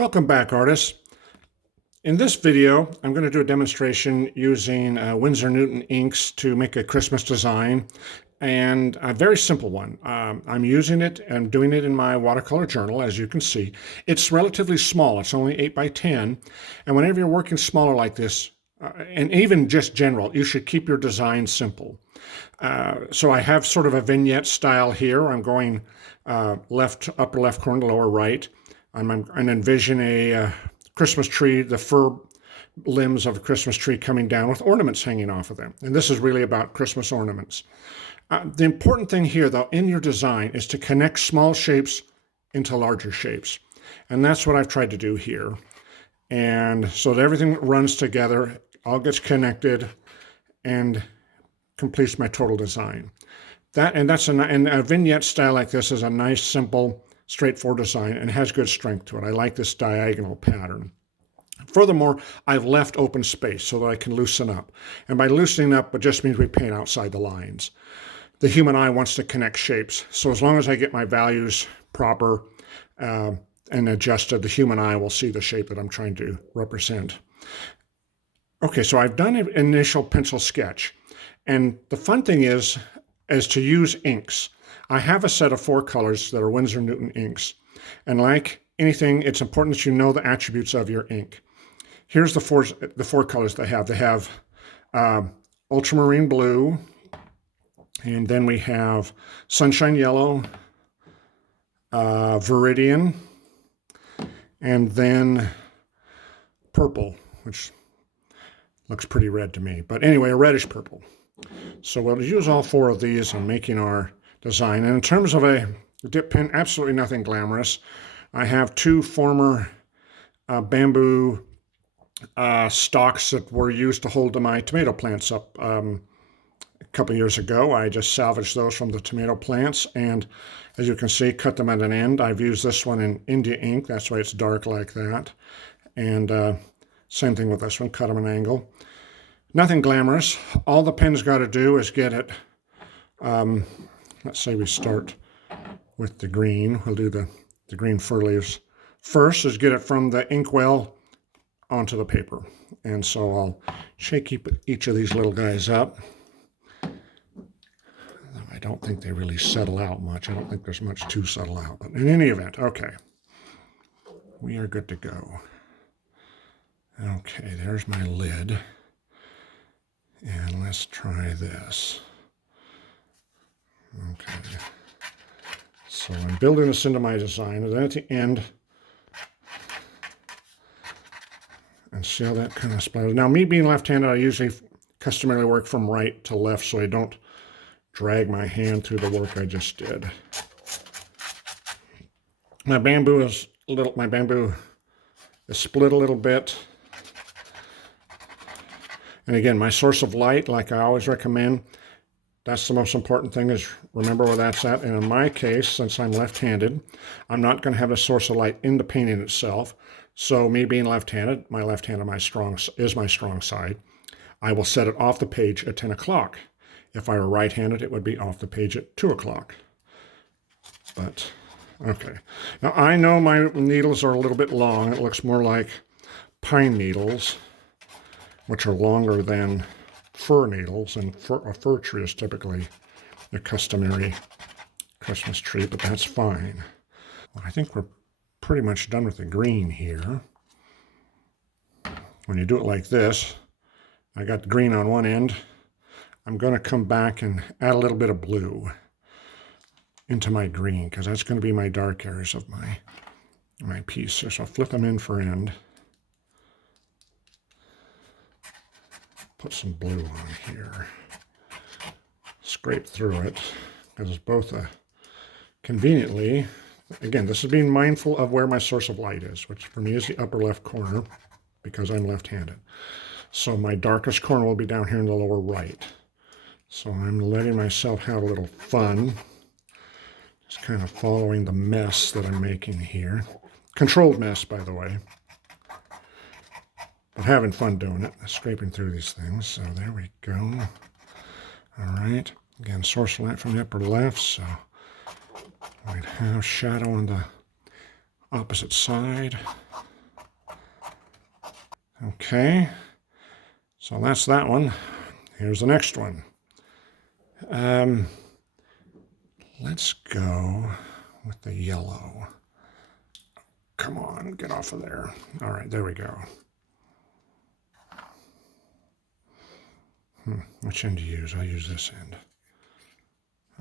Welcome back, artists. In this video, I'm going to do a demonstration using Winsor Newton inks to make a Christmas design, and a very simple one. I'm using it and doing it in my watercolor journal, as you can see. It's relatively small. It's only 8 by 10, and whenever you're working smaller like this, and even just general, you should keep your design simple. So I have sort of a vignette style here. I'm going upper left corner to lower right. I'm envision a Christmas tree, the fir limbs of a Christmas tree coming down with ornaments hanging off of them. And this is really about Christmas ornaments. The important thing here, though, in your design is to connect small shapes into larger shapes. And that's what I've tried to do here. And so that everything runs together, all gets connected, and completes my total design. And a vignette style like this is a nice, simple, straightforward design and has good strength to it. I like this diagonal pattern. Furthermore, I've left open space so that I can loosen up. And by loosening up, it just means we paint outside the lines. The human eye wants to connect shapes. So as long as I get my values proper and adjusted, the human eye will see the shape that I'm trying to represent. Okay, so I've done an initial pencil sketch. And the fun thing is to use inks. I have a set of 4 colors that are Winsor Newton inks. And like anything, it's important that you know the attributes of your ink. Here's the four colors they have. They have ultramarine blue, and then we have sunshine yellow, viridian, and then purple, which looks pretty red to me. But anyway, a reddish purple. So we'll use all 4 of these in making our design. And in terms of a dip pen, absolutely nothing glamorous. I have 2 former bamboo stalks that were used to hold my tomato plants up a couple years ago. I just salvaged those from the tomato plants, and as you can see, cut them at an end. I've used this one in India ink, that's why it's dark like that. And same thing with this one, cut them at an angle. Nothing glamorous. All the pen's got to do is get it, let's say we start with the green. We'll do the green fir leaves first, is get it from the inkwell onto the paper. And so I'll shake each of these little guys up. I don't think they really settle out much. I don't think there's much to settle out. But in any event, okay. We are good to go. Okay, there's my lid. And let's try this. Okay. So I'm building this into my design, and then at the end, and see how that kind of splatters. Now, me being left-handed, I usually customarily work from right to left so I don't drag my hand through the work I just did. My bamboo is split a little bit. And again, my source of light, like I always recommend, that's the most important thing, is remember where that's at. And in my case, since I'm left-handed, I'm not going to have a source of light in the painting itself. So me being left-handed, my left hand is my strong side. I will set it off the page at 10 o'clock. If I were right-handed, it would be off the page at 2 o'clock. But, okay. Now, I know my needles are a little bit long. It looks more like pine needles, which are longer than fir needles, and a fir tree is typically a customary Christmas tree, but that's fine. Well, I think we're pretty much done with the green here. When you do it like this, I got the green on one end. I'm going to come back and add a little bit of blue into my green, because that's going to be my dark areas of my piece. So I'll flip them end for end. Put some blue on here. Scrape through it, because it's both conveniently, again, this is being mindful of where my source of light is, which for me is the upper left corner, because I'm left-handed. So my darkest corner will be down here in the lower right. So I'm letting myself have a little fun, just kind of following the mess that I'm making here. Controlled mess, by the way. But having fun doing it, scraping through these things. So there we go. All right. Again, source light from the upper left, so we'd have shadow on the opposite side. Okay, so that's that one. Here's the next one. Let's go with the yellow. Come on, get off of there. All right, there we go. Which end to use? I'll use this end.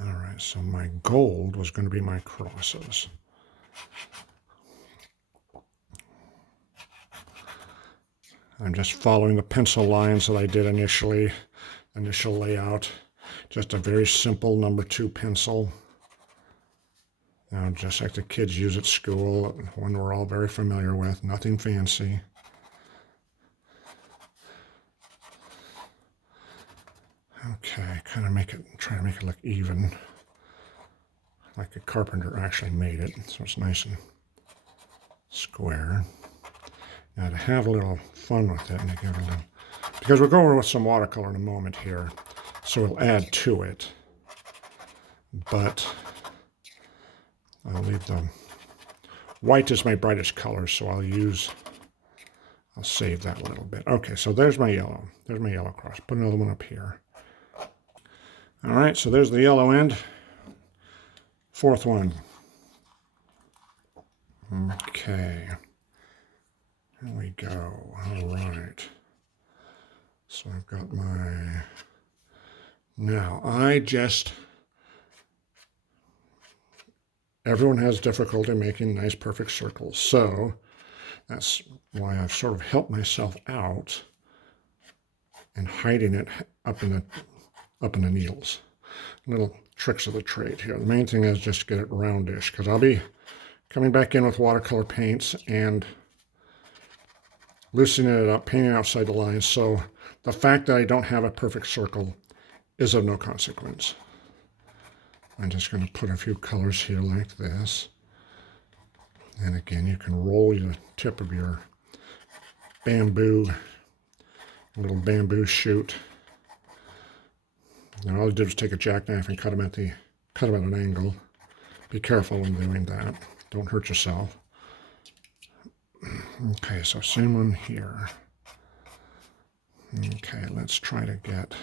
All right, so my gold was going to be my crosses. I'm just following the pencil lines that I did initial layout. Just a very simple number 2 pencil. Now, just like the kids use at school, one we're all very familiar with, nothing fancy. Okay, kind of try to make it look even, like a carpenter actually made it, so it's nice and square. Now to have a little fun with it and to give it a little, because we're going with some watercolor in a moment here, so we'll add to it, but I'll leave the white is my brightest color, so I'll save that a little bit. Okay, so there's my yellow. There's my yellow cross. Put another one up here. All right, so there's the yellow end. 4th one. Okay. Here we go. All right. So I've got my... Now, everyone has difficulty making nice, perfect circles. So that's why I've sort of helped myself out and hiding it up in the needles. Little tricks of the trade here. The main thing is just get it roundish, because I'll be coming back in with watercolor paints and loosening it up, painting outside the lines. So the fact that I don't have a perfect circle is of no consequence. I'm just going to put a few colors here like this. And again, you can roll the tip of your little bamboo shoot. Now all I did was take a jackknife and cut them at an angle. Be careful when doing that. Don't hurt yourself. Okay, so same one here. Okay, let's try to get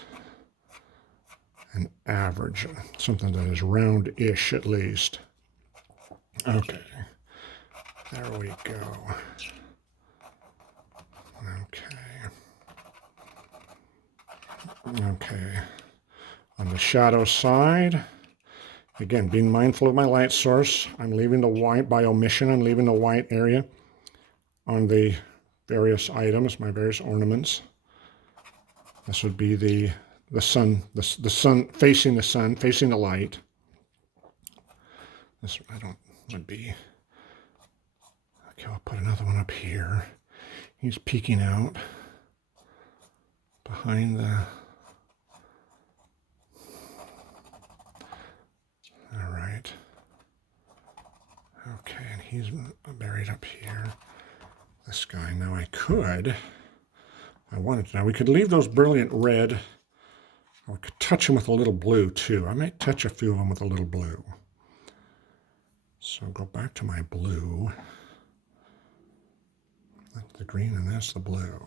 an average, something that is round-ish at least. Okay, there we go. Okay. On the shadow side, again, being mindful of my light source, I'm leaving the white by omission. I'm leaving the white area on the various items, my various ornaments. This would be the sun, the sun, facing the light. This would be, okay, I'll put another one up here. He's peeking out behind the, all right. Okay, and he's buried up here. This guy, now I wanted to, now we could leave those brilliant red, or we could touch them with a little blue too. I might touch a few of them with a little blue. So go back to my blue. That's the green and that's the blue.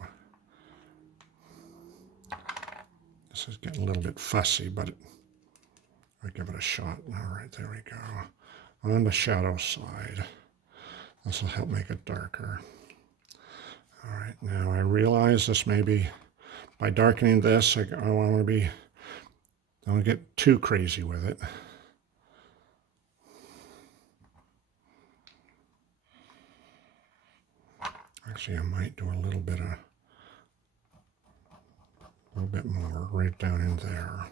This is getting a little bit fussy, but I'll give it a shot. All right, there we go. On the shadow side. This will help make it darker. All right, now I realize this may be, by darkening this, I don't get too crazy with it. Actually, I might do a little bit more right down in there.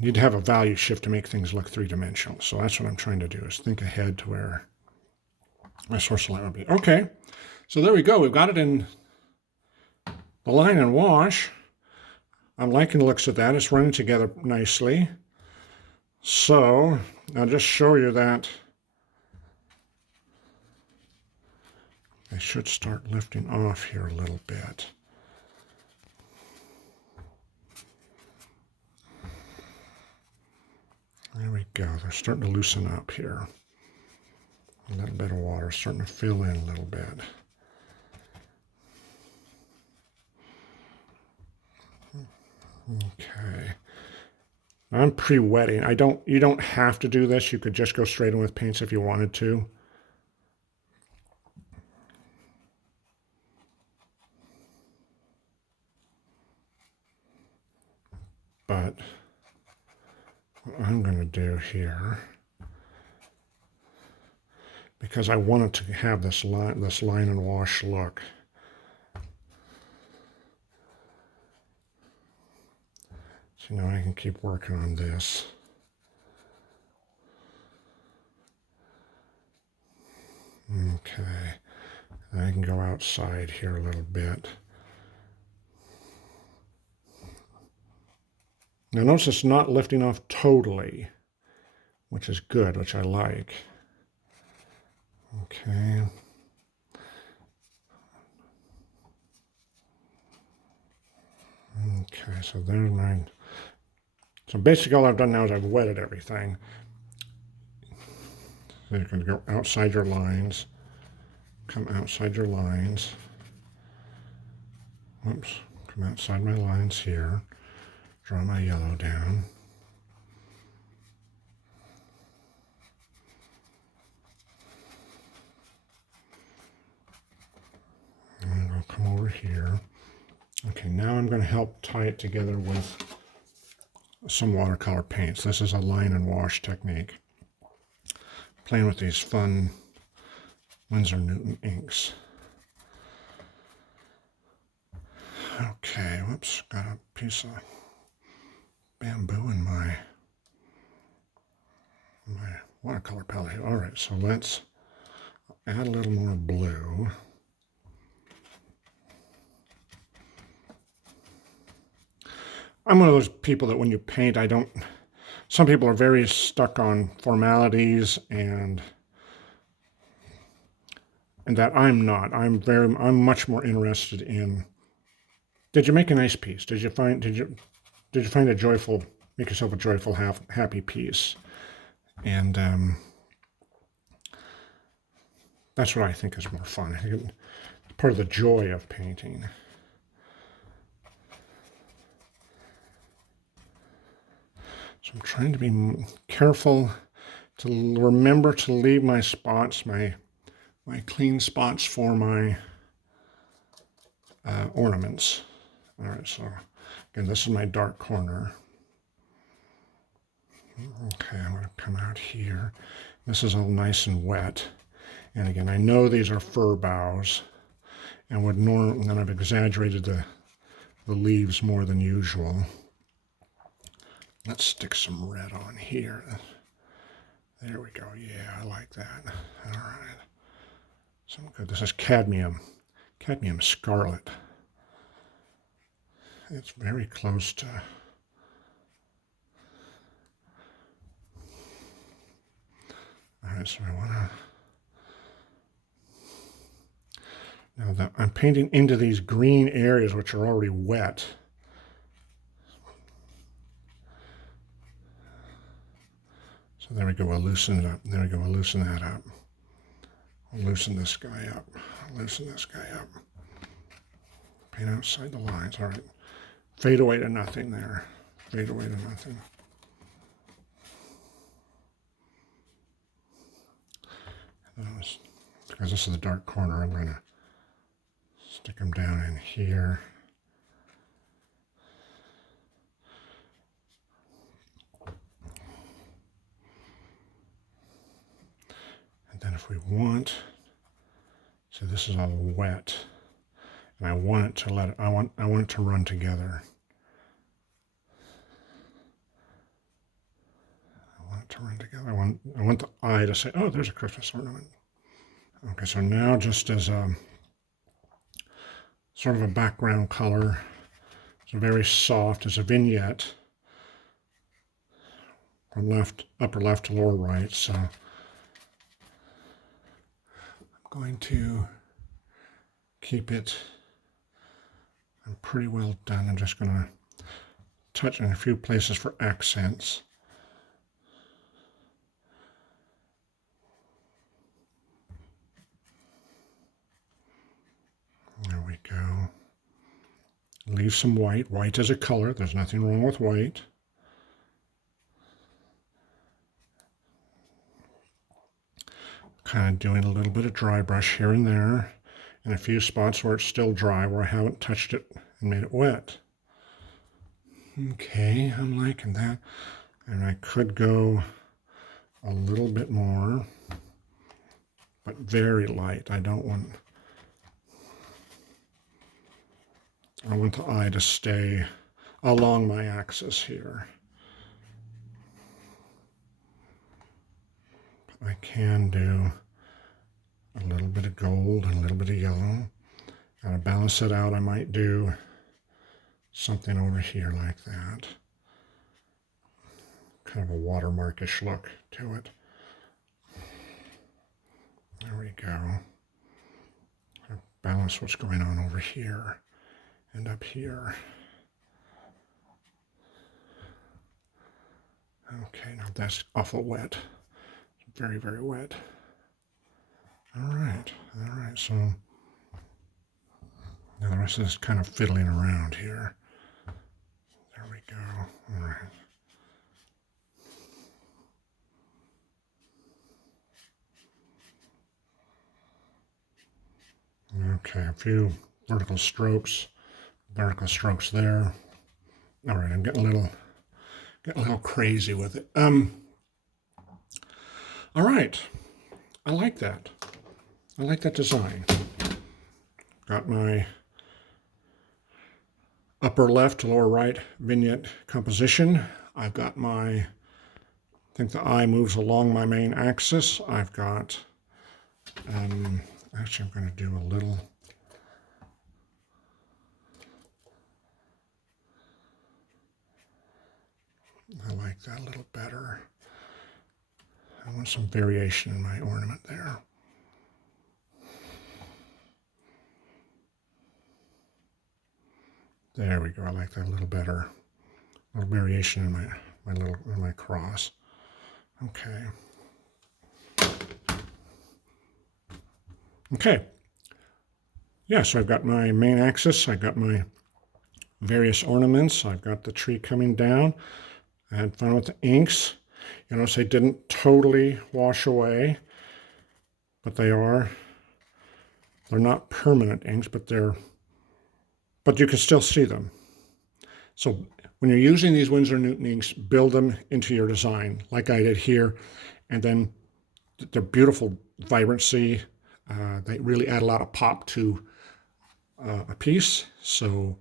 Need to have a value shift to make things look three-dimensional. So that's what I'm trying to do, is think ahead to where my source line would be. Okay, so there we go. We've got it in the line and wash. I'm liking the looks of that. It's running together nicely. So I'll just show you that I should start lifting off here a little bit. There we go. They're starting to loosen up here. A little bit of water, starting to fill in a little bit. Okay. I'm pre-wetting. You don't have to do this. You could just go straight in with paints if you wanted to. But what I'm going to do here, because I wanted to have this line and wash look. So now I can keep working on this. Okay, I can go outside here a little bit. Now notice it's not lifting off totally, which is good, which I like. Okay. Okay, so there's mine. So basically all I've done now is I've wetted everything. So you're going to go outside your lines. Come outside your lines. Whoops. Come outside my lines here. Draw my yellow down. And I'll come over here. Okay, now I'm going to help tie it together with some watercolor paints. This is a line and wash technique. Playing with these fun Winsor Newton inks. Okay, whoops, got a piece of bamboo in my watercolor palette here. All right, so let's add a little more blue. I'm one of those people that when you paint, some people are very stuck on formalities and that I'm not. I'm much more interested in, did you make a nice piece? Did you find a joyful, make yourself a joyful, happy piece? And that's what I think is more fun. I think it's part of the joy of painting. So I'm trying to be careful to remember to leave my spots, my clean spots for my ornaments. All right, so again, this is my dark corner. Okay, I'm going to come out here. This is all nice and wet. And again, I know these are fir boughs, and and I've exaggerated the leaves more than usual. Let's stick some red on here. There we go. Yeah, I like that. All right. So good. This is cadmium scarlet. It's very close to. All right, so I want to. Now that I'm painting into these green areas which are already wet. So there we go, we'll loosen it up. There we go, we'll loosen that up. We'll loosen this guy up. Loosen this guy up. Paint outside the lines. All right. Fade away to nothing there. Fade away to nothing. Because this is the dark corner, I'm going to stick them down in here. And then if we want, so this is all wet, and I want it to I want it to run together. I want it to run together. I want the eye to say, oh, there's a Christmas ornament. Okay, so now just as a sort of a background color, it's very soft as a vignette from upper left to lower right. So I'm going to keep it. I'm pretty well done. I'm just going to touch in a few places for accents. leave some white. White is a color. There's nothing wrong with white. Kind of doing a little bit of dry brush here and there, in a few spots where it's still dry, where I haven't touched it and made it wet. Okay, I'm liking that. And I could go a little bit more, but very light. I want the eye to stay along my axis here. But I can do a little bit of gold and a little bit of yellow. Now to balance it out, I might do something over here like that. Kind of a watermarkish look to it. There we go. Balance what's going on over here and up here. Okay, now that's awful wet. Very, very wet. All right, so now the rest of this kind of fiddling around here. There we go, all right. Okay, a few vertical strokes there. All right, I'm getting a little crazy with it. All right, I like that. I like that design. Got my upper left to lower right vignette composition. I've got I think the eye moves along my main axis. I've got, actually I'm going to do a little, I like that a little better. I want some variation in my ornament there. There we go. I like that a little better. A little variation in my cross. Okay. Okay. Yeah, so I've got my main axis. I've got my various ornaments. I've got the tree coming down. I had fun with the inks. You notice they didn't totally wash away, but they're not permanent inks, but you can still see them. So when you're using these Winsor & Newton inks, build them into your design like I did here, and then they're beautiful vibrancy. They really add a lot of pop to a piece. So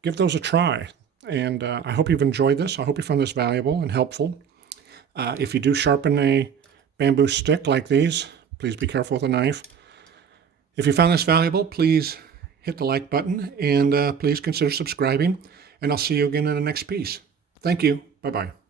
give those a try. And I hope you've enjoyed this. I hope you found this valuable and helpful. If you do sharpen a bamboo stick like these, please be careful with a knife. If you found this valuable, please hit the like button and please consider subscribing. And I'll see you again in the next piece. Thank you. Bye-bye.